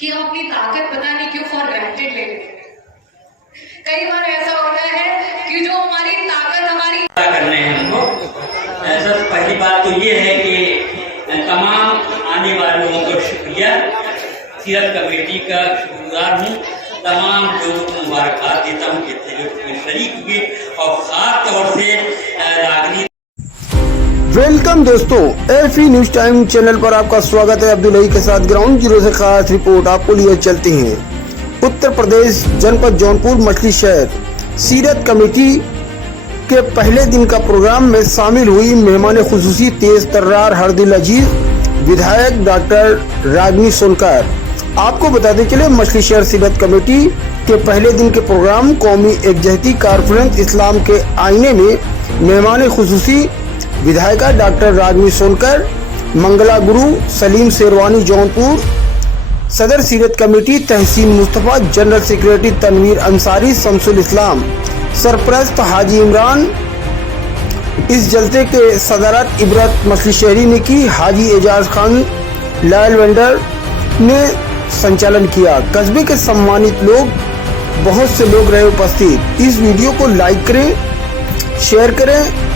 कि हम अपनी ताकत पता नहीं क्यों फॉर ग्रांटेड ले लेते हैं। कई बार ऐसा होता है कि जो हमारी ताकत हमारी कर रहे हैं हम लोग। ऐसा पहली बात तो ये है कि तमाम आने वाले लोगों को शुक्रिया, सीरत कमेटी का शुक्रगुजार हूँ। तमाम लोगों को मुबारकबाद देता हूँ कि शरीक हुए और खास तौर से रागनी। वेलकम दोस्तों, एफी न्यूज टाइम चैनल पर आपका स्वागत है। अब्दुल हई के साथ ग्राउंड जीरो से खास रिपोर्ट आपको लिए चलते हैं। उत्तर प्रदेश जनपद जौनपुर मछली शहर सीरत कमेटी के पहले दिन का प्रोग्राम में शामिल हुई मेहमान खुसूसी तेज तर्रार हरदिल अजीज, विधायक डॉक्टर रागनी सोनकर। आपको बताते चले, मछली शहर सीरत कमेटी के पहले दिन के प्रोग्राम कौमी एकजहती कॉन्फ्रेंस इस्लाम के आईने में मेहमान खुसूसी विधायिका डॉक्टर रागनी सोनकर, मंगला गुरु सलीम शेरवानी जौनपुर, सदर सीरत कमेटी तहसीन मुस्तफा, जनरल सेक्रेटरी तनवीर अंसारी, शमसुल इस्लाम, सरप्रस्त हाजी इमरान। इस जलसे के सदारत इबरत मछली शहरी ने की। हाजी एजाज खान लायल वेंडर ने संचालन किया। कस्बे के सम्मानित लोग, बहुत से लोग रहे उपस्थित। इस वीडियो को लाइक करें, शेयर करें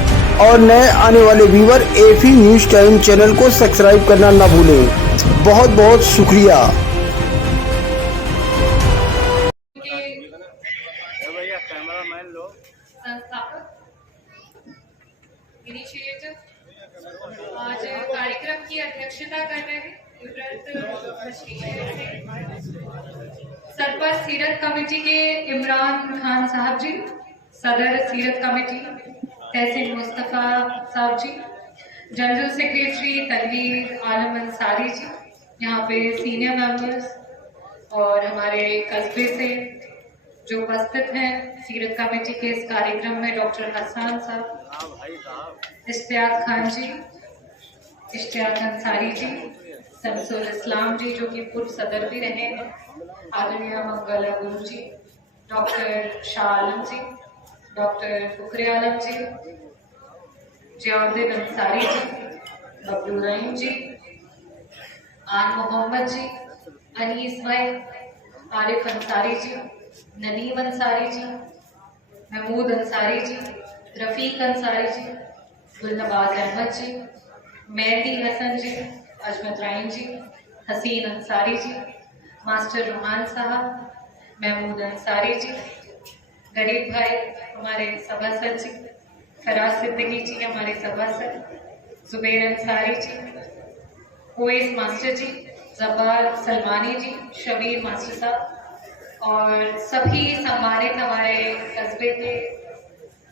और नए आने वाले व्यूवर एफी न्यूज टाइम चैनल को सब्सक्राइब करना ना भूलें। बहुत बहुत शुक्रिया। आज कार्यक्रम की अध्यक्षता कर रहे हैं सरपंच सीरत कमेटी के इमरान खान साहब जी, सदर सीरत कमेटी तहसीन मुस्तफा साहब जी, जनरल सेक्रेटरी तनवीर आलम अंसारी जी, यहाँ पे सीनियर मेंबर्स और हमारे कस्बे से जो उपस्थित हैं सीरत कमेटी के इस कार्यक्रम में डॉक्टर हसन साहब, इश्तियाक खान जी, इश्तियाक अंसारी जी, शमसुल इस्लाम जी जो कि पूर्व सदर भी रहे हैं, आदरणीय मंगला गुरु जी, डॉक्टर शाह आलम जी, डॉक्टर फुकरे आलम जी, जियाउद्दीन अंसारी जी, बबलू रहीम जी, आन मोहम्मद जी, अनीस भाई, आरिफ अंसारी जी, ननीम अंसारी जी, महमूद अंसारी जी, रफीक अंसारी जी, गुलनवाज अहमद जी, मेहदी हसन जी, अजमत राइन जी, हसीन अंसारी जी, मास्टर रुमान साहब, महमूद अंसारी जी, गरीब भाई हमारे सभासद जी, फराज सिद्दीकी जी हमारे सभासद, जुबैर अंसारी जी, ओएस मास्टर जी, जब्बार सलमानी जी, शबीर मास्टर साहब और सभी सम्मानित हमारे कस्बे के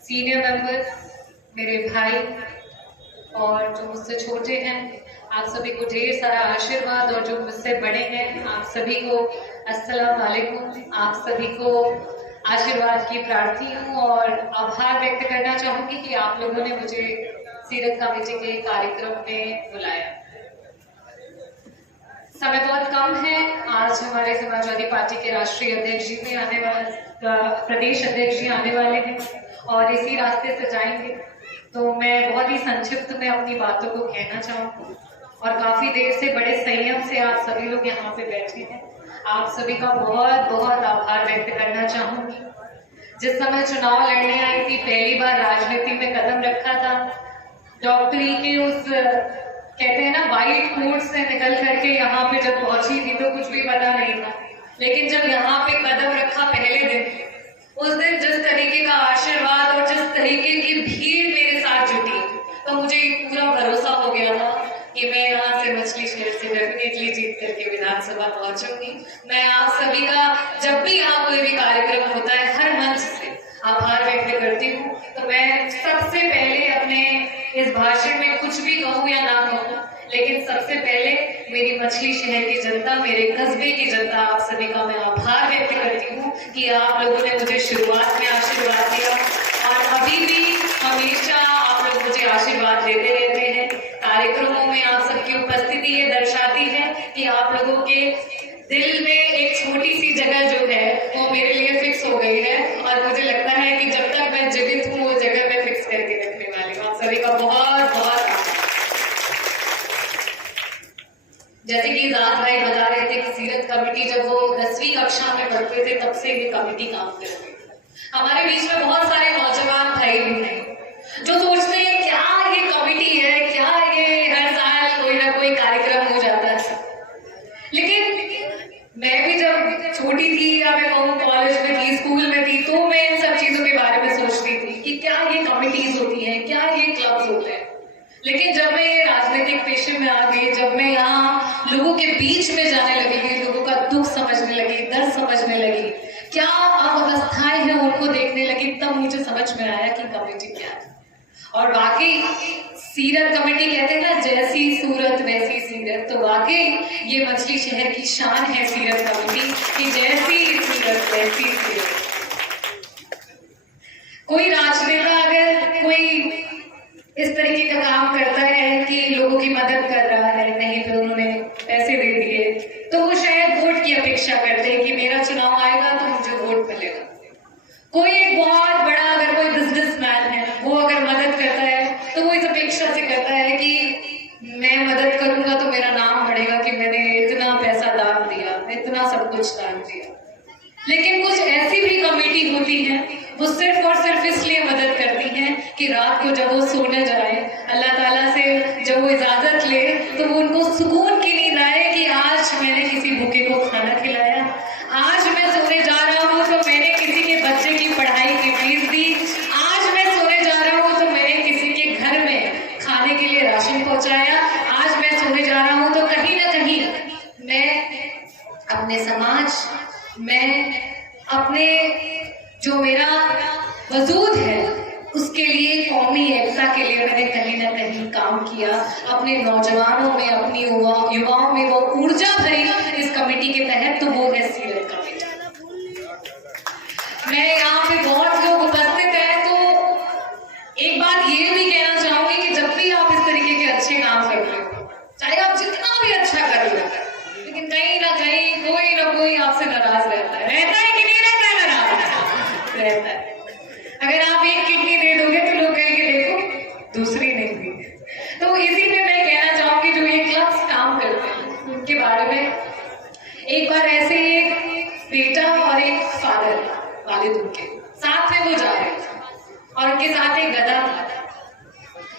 सीनियर मेंबर्स, मेरे भाई और जो मुझसे छोटे हैं, आप सभी को ढेर सारा आशीर्वाद और जो मुझसे बड़े हैं आप सभी को अस्सलाम वालेकुम। आप सभी को आशीर्वाद की प्रार्थी हूँ और आभार व्यक्त करना चाहूंगी कि आप लोगों ने मुझे सीरत कमेटी के कार्यक्रम में बुलाया। समय बहुत कम है। आज हमारे समाजवादी पार्टी के राष्ट्रीय अध्यक्ष जी भी आने वाले, प्रदेश अध्यक्ष जी आने वाले हैं और इसी रास्ते से जाएंगे, तो मैं बहुत ही संक्षिप्त में अपनी बातों को कहना चाहूंगी और काफी देर से बड़े संयम से आप सभी लोग यहाँ पे बैठे हैं। आप सभी का बहुत बहुत आभार व्यक्त करना चाहूंगी। जिस समय चुनाव लड़ने आई थी, पहली बार राजनीति में कदम रखा था, डॉक्टरी के उस कहते हैं ना वाइट कोट से निकल करके यहाँ पे जब पहुंची थी तो कुछ भी पता नहीं था, लेकिन जब यहाँ पे कदम रखा पहले दिन, उस दिन जिस तरीके का आशीर्वाद और जिस तरीके की भीड़ मेरे साथ जुटी, तो मुझे पूरा भरोसा हो गया था कि मैं यहाँ से मछली शहर से डेफिनेटली जीत करके विधानसभा पहुंचूंगी। मैं आप सभी का जब भी यहाँ कोई भी कार्यक्रम होता है हर मंच से आभार व्यक्त करती हूँ। तो मैं सबसे पहले अपने इस भाषण में कुछ भी कहूँ या ना कहूँ, लेकिन सबसे पहले मेरी मछली शहर की जनता, मेरे कस्बे की जनता, आप सभी का मैं आभार व्यक्त करती हूँ कि आप लोगों ने मुझे शुरुआत में आशीर्वाद दिया और अभी भी हमेशा आप लोग मुझे आशीर्वाद देते रहते हैं। कार्यक्रमों में आप सबकी उपस्थिति ये दर्शाती है कि आप लोगों के दिल में एक छोटी सी जगह जो है वो मेरे लिए फिक्स हो गई है और मुझे लगता है कि जब तक मैं जीवित हूँ वो जगह मैं फिक्स करके रखने वाली हूँ। आप सभी का बहुत बहुत जैसे कि इजाज भाई बता रहे थे कि सीरत कमेटी जब वो 10वीं कक्षा में पढ़ते थे तब से ये कमेटी काम कर रही है। हमारे बीच में बहुत सारे नौजवान भाई भी हैं जो सोचते हैं क्या ये कमेटी है, क्या ये हर साल कोई ना कोई कार्यक्रम हो जाता है। लेकिन मैं भी जब छोटी थी या मैं कहूँ कॉलेज में थी, स्कूल में थी, तो मैं इन सब चीजों के बारे में सोचती थी कि क्या ये कमिटीज होती हैं, क्या ये क्लब्स होते हैं। लेकिन जब मैं ये राजनीतिक पेशे में आ गई, जब मैं यहाँ लोगों के बीच में जाने लगी, लोगों का दुख समझने लगी, दर्द समझने लगी, क्या अवस्थाएं हैं उनको देखने लगी, तब मुझे समझ में आया कि कमेटी क्या है। और वाकई सीरत कमेटी कहते हैं ना, जैसी सूरत वैसी सीरत, तो वाकई ये मछली शहर की शान है सीरत कमेटी कि जैसी सूरत वैसी सीरत। कोई राजनेता अगर कोई इस तरीके का काम करता है कि लोगों की मदद कर रहा है, कहीं पे उन्होंने पैसे दे दिए, तो वो शायद वोट की अपेक्षा करते हैं कि मेरा चुनाव आएगा तो मुझे वोट मिलेगा। कोई एक बहुत बड़ा अगर कोई बिजनेसमैन है, वो अगर मदद करता है तो वो इस अपेक्षा से करता है कि मैं मदद करूंगा तो मेरा नाम बढ़ेगा कि मैंने इतना पैसा दान दिया, इतना सब कुछ दान दिया। लेकिन कुछ ऐसी भी कमेटी होती है, वो सिर्फ और सिर्फ इसलिए मदद करती हैं कि रात को जब वो सोने जाए, अल्लाह ताला से जब वो इजाजत ले, तो वो उनको सुकून की नींद आए कि आज मैंने किसी भूखे को खाना खिलाया, आज मैं सोने जा रहा हूँ तो मैंने किसी के बच्चे की पढ़ाई की फीस दी, आज मैं सोने जा रहा हूँ तो मैंने किसी के घर में खाने के लिए राशन पहुंचाया, आज मैं सोने जा रहा हूँ तो कहीं ना कहीं मैं अपने समाज, मैं अपने जो मेरा वजूद है उसके लिए, कौमी एकता के लिए मैंने कहीं ना कहीं काम किया। अपने नौजवानों में, अपनी युवाओं में वो ऊर्जा भरी इस कमेटी के तहत, तो वो है सीरत कमेटी। मैं यहाँ पे बहुत लोग उपस्थित हैं, तो एक बात ये भी कहना चाहूंगी कि जब भी आप इस तरीके के अच्छे काम कर रहे हो, चाहे आप जितना भी अच्छा कर रहे हो, लेकिन कहीं ना कहीं कोई ना कोई आपसे नाराज रहता है कि नहीं रहता है? नाराज रहता है। अगर आप एक किडनी दे दोगे तो लोग कहेंगे देखो दूसरी नहीं दी। तो इसी में मैं कहना चाहूंगी जो ये क्लब्स काम करते हैं उनके बारे में। एक बार ऐसे एक बेटा और एक फादर, वालिद उनके साथ में वो जा रहे थे और उनके साथ एक गधा था।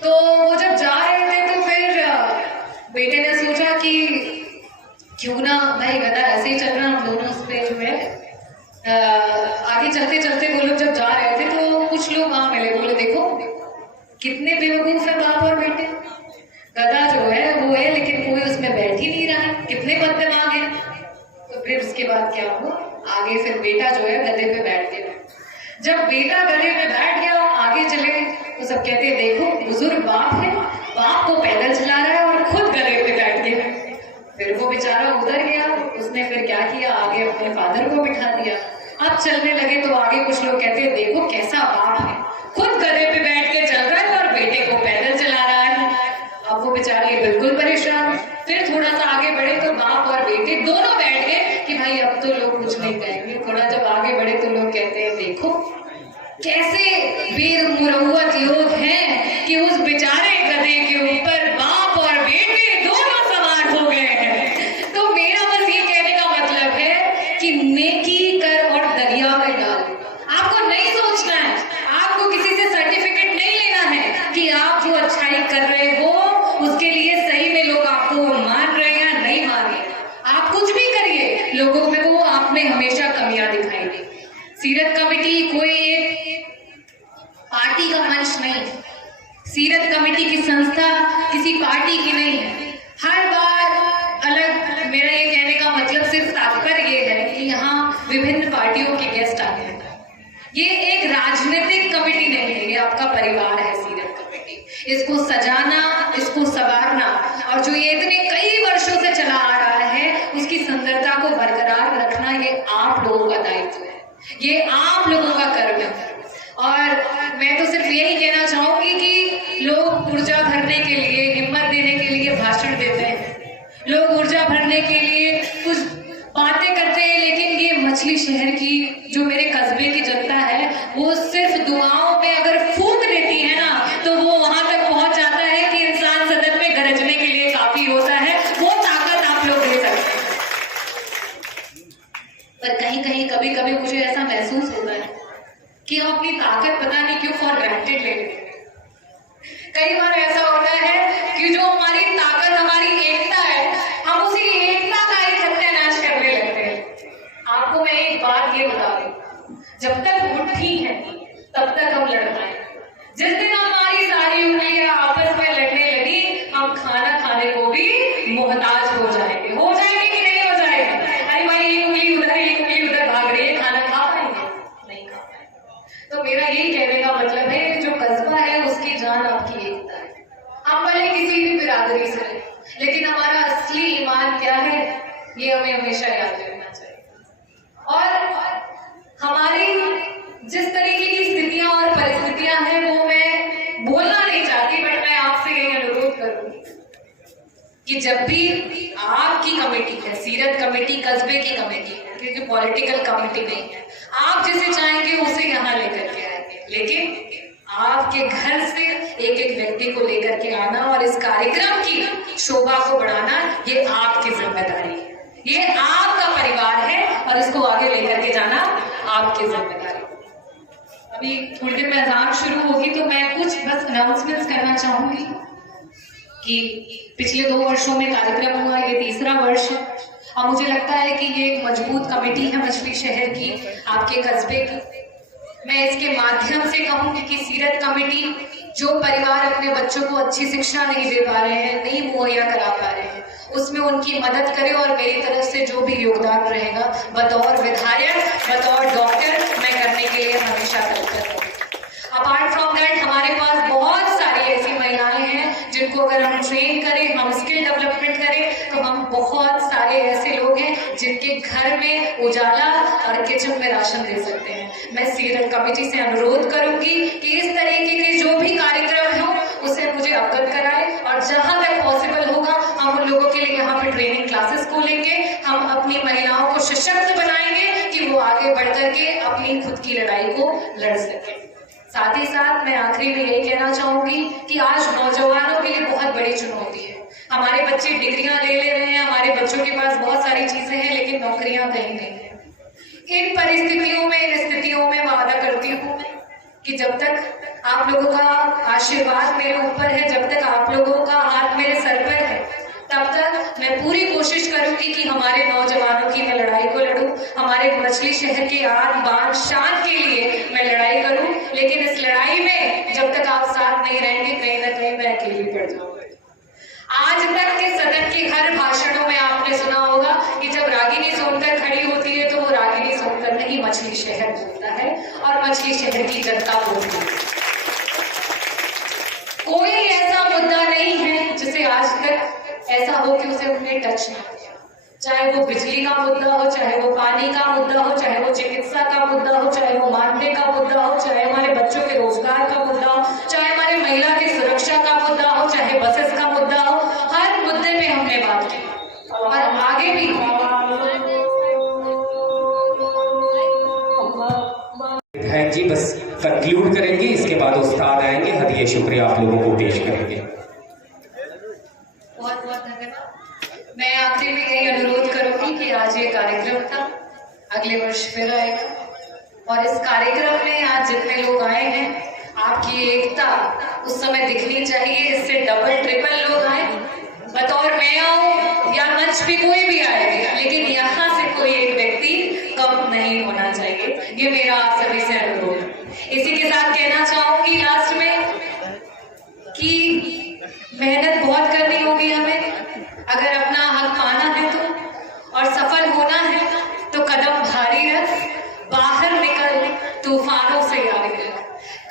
तो वो जब जा रहे थे तो फिर बेटे ने सोचा कि क्यों ना भाई गधा ऐसे ही चल रहा, हम दोनों उस पे जो है आगे चलते चलते वो लोग जब जा रहे थे तो कुछ लोग वहां मिले, बोले देखो कितने बेवकूफ है बाप और बेटे, गधा जो है वो है लेकिन कोई उसमें बैठ ही नहीं रहा है, कितने बददिमाग हैं। तो फिर उसके बाद क्या हुआ, आगे फिर बेटा जो है गधे पे बैठ गया। जब बेटा गधे पे बैठ गया आगे चले तो सब कहते हैं देखो बुजुर्ग बाप है, बाप को पैदल चला रहा है और खुद गधे पे बैठ गया। फिर वो बेचारा उधर गया, उसने फिर क्या किया, आगे अपने फादर को बिठा दिया। अब चलने लगे तो आगे कुछ लोग कहते हैं देखो कैसा बाप है, खुद गधे पे बैठ के चल रहा है और बेटे को पैदल चला रहा है। अब वो बेचारे बिल्कुल परेशान। फिर थोड़ा सा आगे बढ़े तो बाप और बेटे दोनों बैठ गए कि भाई अब तो लोग कुछ नहीं कहेंगे। थोड़ा जब आगे बढ़े तो लोग कहते हैं देखो कैसे बेमुरव्वत लोग हैं कि उस बेचारे गधे के ऊपर बाप और बेटे दोनों सवार हो गए हैं। तो मेरा बस ये कहने का मतलब है कि नेकी कर और दरिया में डाल। आपको नहीं सोचना है, आपको किसी से सर्टिफिकेट नहीं लेना है कि आप जो अच्छाई कर रहे हो उसके लिए सही में लोग आपको मान रहे हैं या नहीं मान रहे। आप कुछ भी करिए, लोगों में वो आप में हमेशा कमियां दिखाएंगे। सीरत कमेटी कोई एक पार्टी का मंच नहीं, सीरत कमेटी की संस्था किसी पार्टी की नहीं है। हर बार अलग, मेरा ये कहने का मतलब सिर्फ तात्पर्य ये है कि यहाँ विभिन्न पार्टियों के गेस्ट आते हैं। ये एक राजनीतिक कमेटी नहीं है, ये आपका परिवार है सीरत कमेटी। इसको सजाना, इसको संवारना और जो ये इतने कई वर्षों से चला आ रहा है उसकी सुंदरता को बरकरार रखना, ये आप लोगों का दायित्व है, ये आप लोगों का कर्म है। और मैं तो सिर्फ यही कहना चाहूंगी कि लोग ऊर्जा भरने के लिए, हिम्मत देने के लिए भाषण देते हैं, लोग ऊर्जा भरने के लिए कुछ बातें करते हैं, लेकिन ये मछली शहर की जो मेरे कस्बे की जनता है वो सिर्फ दुआओं में अगर फूंक देती है ना तो वो वहां तक पहुंच जाता है कि इंसान सदन में गरजने के लिए काफी होता है। वो ताकत आप कहीं कभी कभी मुझे ऐसा महसूस होता है कि हम अपनी ताकत पता नहीं क्यों फॉर ग्रांटेड ले लेते हैं। कई बार ऐसा होता है कि जो हमारी ताकत, हमारी एकता है, हम उसी एकता का ही सत्यानाश करने लगते हैं। आपको मैं एक बात ये बता दूं, जब तक मुट्ठी है तब तक हम लड़ पाएंगे। जिस दिन हमारी सारी उंगलियां आपस में लड़ने लगी, हम खाना खाने को भी मोहताज हो जाएंगे कि नहीं हो जाएंगे? अरे भाई, एक उंगली उधर, एक उंगली उधर भाग रही है, खाना खा पाएंगे? नहीं खा पाएंगे। तो मेरा यही कहने का मतलब है कि जो कस्बा है उसकी जान आपकी एकता है। हम भले किसी भी बिरादरी से हैं, लेकिन हमारा असली ईमान क्या है ये हमें हमेशा याद रखना चाहिए। और हमारी जिस तरीके की स्थितियां और परिस्थितियां हैं वो मैं बोलना नहीं चाहती, बट मैं आपसे यही अनुरोध करूंगी कि जब भी आपकी कमेटी है, सीरत कमेटी कस्बे की कमेटी है, क्योंकि पॉलिटिकल कमेटी नहीं है, आप जिसे चाहेंगे उसे यहाँ लेकर के आएंगे, लेकिन आपके घर से एक एक व्यक्ति को लेकर के आना और इस कार्यक्रम की शोभा को बढ़ाना, ये आपकी जिम्मेदारी है, ये आपका परिवार है और इसको आगे लेकर के जाना आपकी जिम्मेदारी। अभी थोड़ी देर में अजान शुरू होगी तो मैं कुछ बस अनाउंसमेंट्स करना चाहूंगी कि पिछले 2 वर्षों में कार्यक्रम हुआ, ये 3रा वर्ष है और मुझे लगता है कि ये एक मजबूत कमेटी है मछली शहर की, आपके कस्बे की। मैं इसके माध्यम से कहूंगी कि सीरत कमेटी जो परिवार अपने बच्चों को अच्छी शिक्षा नहीं दे पा रहे हैं, नहीं मुहैया करा पा रहे हैं, उसमें उनकी मदद करे और मेरी तरफ से जो भी योगदान रहेगा बतौर विधायक, बतौर डॉक्टर, मैं करने के लिए हमेशा तत्पर हूँ। अपार्ट फ्रॉम दैट हमारे पास बहुत सारी ऐसी महिलाएं हैं जिनको अगर हम ट्रेन करें, हम स्किल डेवलपमेंट करें, तो हम बहुत सारे ऐसे लोग हैं जिनके घर में उजाला और किचन में राशन दे सकते हैं। मैं सीरत कमेटी से अनुरोध करूंगी कि इस तरीके के जो भी कार्यक्रम हो उसे मुझे अवगत कराए और जहां तक पॉसिबल होगा हम उन लोगों के लिए यहाँ पे ट्रेनिंग क्लासेस खोलेंगे। हम अपनी महिलाओं को सशक्त बनाएंगे कि वो आगे बढ़ करके अपनी खुद की लड़ाई को लड़ सके। साथ ही साथ मैं आखिरी में यही कहना चाहूंगी कि आज नौजवानों के लिए बहुत बड़ी चुनौती है। हमारे बच्चे डिग्रियां ले रहे हैं, हमारे बच्चों के पास बहुत सारी चीजें हैं, लेकिन नौकरियां कहीं नहीं है। इन परिस्थितियों में, इन स्थितियों में वादा करती हूँ कि जब तक आप लोगों का आशीर्वाद मेरे ऊपर है, जब तक आप लोगों का हाथ मेरे सर पर है, तब तक मैं पूरी कोशिश करूंगी कि हमारे नौजवानों की मैं लड़ाई को लड़ूं, हमारे मछली शहर के आन बान शान के लिए मैं लड़ाई करूं। लेकिन इस लड़ाई में जब तक आप साथ नहीं रहेंगे, कहीं ना कहीं मैं अकेली पड़ जाऊंगी। आज तक के सदन के हर भाषणों में आपने सुना होगा कि जब रागिनी सोनकर खड़ी होती है तो वो रागिनी सोनकर नहीं, मछली शहर बोलता है और मछली शहर की जनता बोलती है। कोई ऐसा मुद्दा नहीं है जिसे आज तक ऐसा हो कि उसे उन्हें टच ना किया, चाहे वो बिजली का मुद्दा हो, चाहे वो पानी का मुद्दा हो, चाहे वो चिकित्सा का मुद्दा हो, चाहे वो मानदेय का मुद्दा हो, चाहे हमारे बच्चों के रोजगार का मुद्दा हो, चाहे हमारे महिला की सुरक्षा का मुद्दा हो, चाहे बसेस का मुद्दा हो, हर मुद्दे पे हमने बात की और आगे भी। विधायक जी बस कंक्लूड करेंगे, इसके बाद उस्ताद आएंगे, हदिया शुक्रिया आप लोगों को पेश करेंगे। बहुत बहुत धन्यवाद। मैं आखिरी में यही अनुरोध करूंगी कि आज ये कार्यक्रम था, अगले वर्ष फिर आएगा और इस कार्यक्रम में आज जितने लोग आए हैं, आपकी एकता उस समय दिखनी चाहिए, इससे डबल ट्रिपल लोग आए, बतौर मैं आऊं या मंच पे कोई भी आए, लेकिन यहाँ से कोई एक व्यक्ति कम नहीं होना चाहिए, ये मेरा आप सभी से अनुरोध है। इसी के साथ कहना चाहूंगी लास्ट में कि मेहनत बहुत करनी होगी हमें, अगर अपना हक पाना है तो और सफल होना है तो कदम भारी रख, बाहर निकल, तूफानों से याद कर,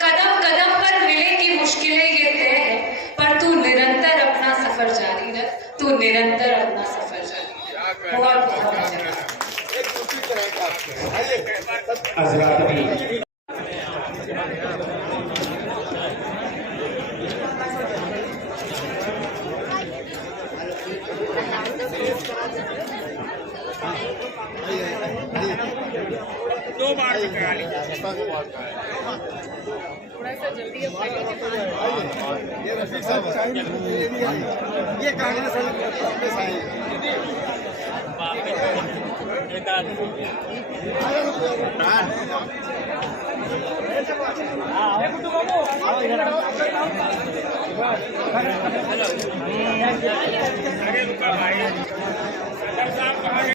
कदम कदम पर मिले की मुश्किलें ये तय है, पर तू निरंतर अपना सफर जारी रख, तू निरंतर अपना सफर जारी रख। बहुत बहुत धन्यवाद। दो बार करा ली, थोड़ा सा जल्दी ये रफीक साहब, ये कांग्रेस अरे रुका भाई।